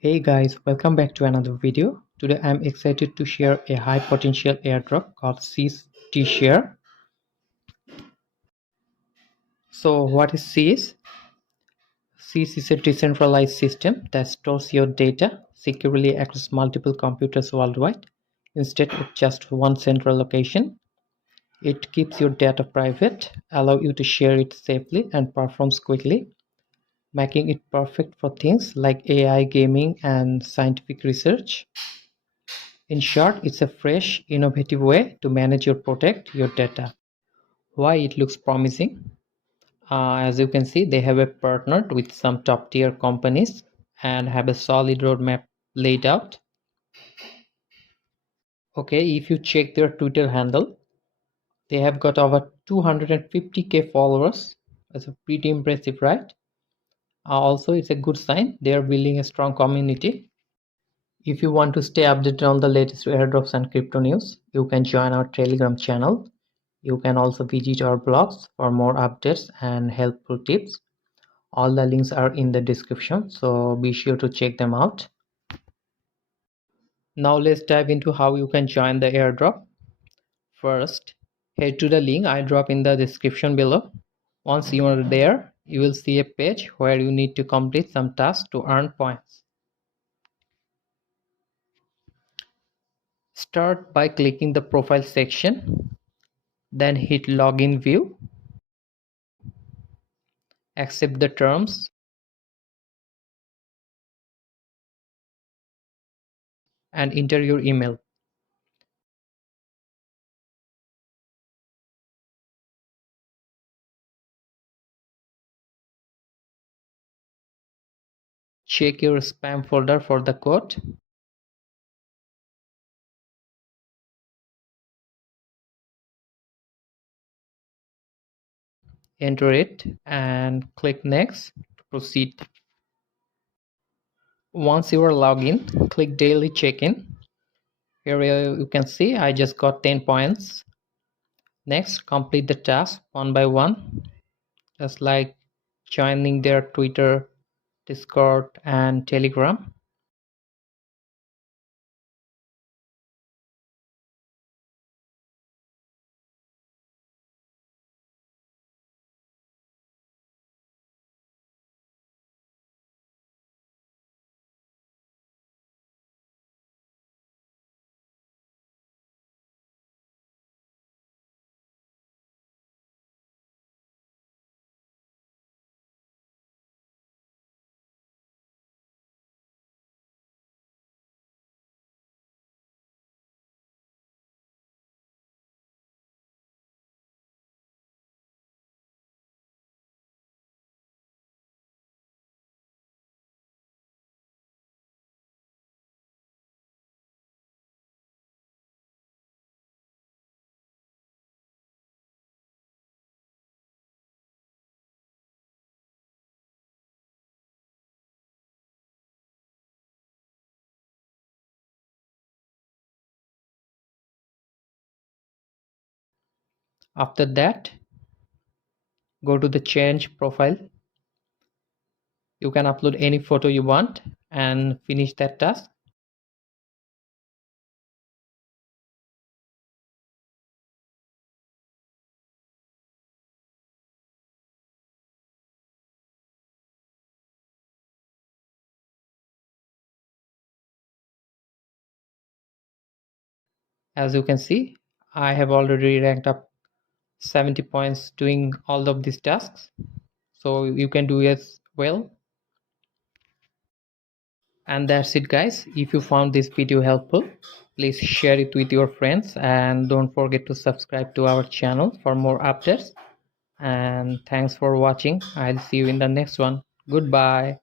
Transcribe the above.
Hey guys, welcome back to another video. Today I'm excited to share a high potential airdrop called CESS DeShare. So what is CESS? CESS is a decentralized system that stores your data securely across multiple computers worldwide instead of just one central location. It keeps your data private, allows you to share it safely and performs quickly, making it perfect for things like AI, gaming and scientific research. In short, it's a fresh, innovative way to manage or protect your data. Why it looks promising? As you can see, they have partnered with some top tier companies and have a solid roadmap laid out. Okay, if you check their Twitter handle, they have got over 250k followers. That's a pretty impressive, right? Also, it's a good sign they are building a strong community. If you want to stay updated on the latest airdrops and crypto news, you can join our Telegram channel. You can also visit our blogs for more updates and helpful tips. All the links are in the description, so be sure to check them out. Now let's dive into how you can join the airdrop. First, head to the link I drop in the description below. Once you are there, you will see a page where you need to complete some tasks to earn points. Start by clicking the profile section, then hit login view, accept the terms, and enter your email. Check your spam folder for the code. Enter it and click next to proceed. Once you are logged in, click daily check-in. Here you can see I just got 10 points. Next, complete the task one by one, just like joining their Twitter, Discord and Telegram. After that, go to the change profile. You can upload any photo you want and finish that task. As you can see, I have already ranked up 70 points doing all of these tasks, so you can do as well. And that's it guys. If you found this video helpful, please share it with your friends and don't forget to subscribe to our channel for more updates. And thanks for watching. I'll see you in the next one. Goodbye.